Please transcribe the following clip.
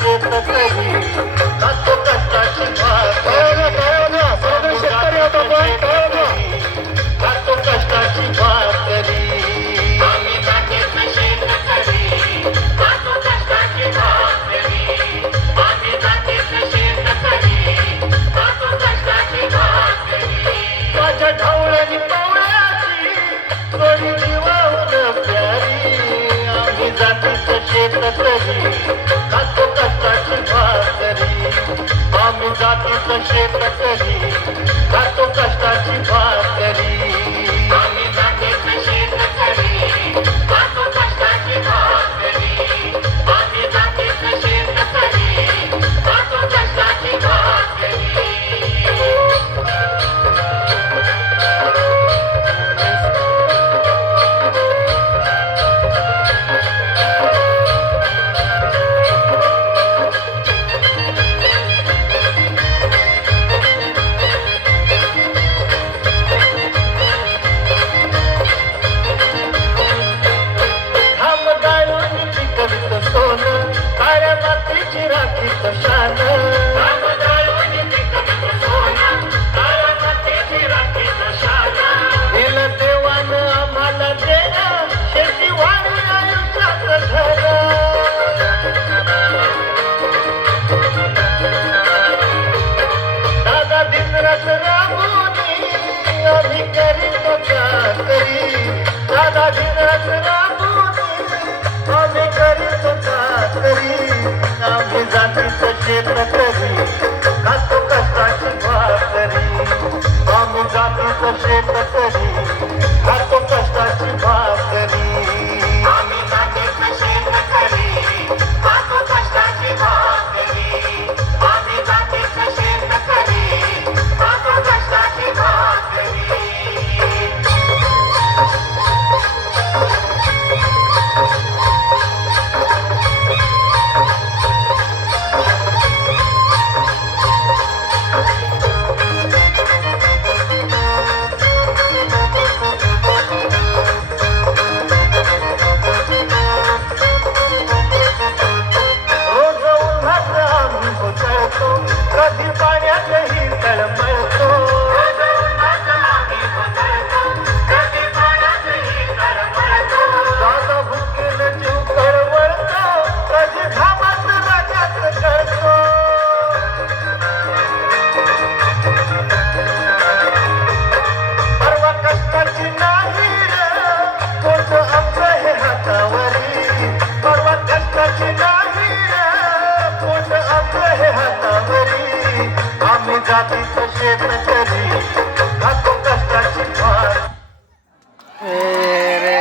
शेत करी खातो कष्टाची भाकरी शेतकरी होता पण खातो कष्टाची भाकरी माझ्या ढवळ्यानी पावळ्याची थोडी जीवाहून प्यारी आम्ही जातीचं शेत करी खातो कष्टाची भाकरी आम्ही जातीचं शेत करी खातो कष्टाची भाकरी आम्ही जातीचं शेत करी खातो कष्टाची भाकरी आम्ही जातीचं शेत करी खातो कष्टाची भाकरी शेत करी खातो कष्टाची भाकरी आम्ही जातीचं शेत करी खातो कष्टाची भाकरी आम्ही जातीचं शेत करी खातो कष्टाची भाकरी आम्ही जातीचं शेत करी खातो कष्टाची भाकरी कधी पाण्यातही तळमळतो दादा भुकेनं जीव कळवळतो कधी घामात राजात कळतो परवा कष्टाची नाही पोट आमचं हे हातावरी परवा कष्टाची नाही पोट आमचं हे हातावरी आम्ही जातीचं शेत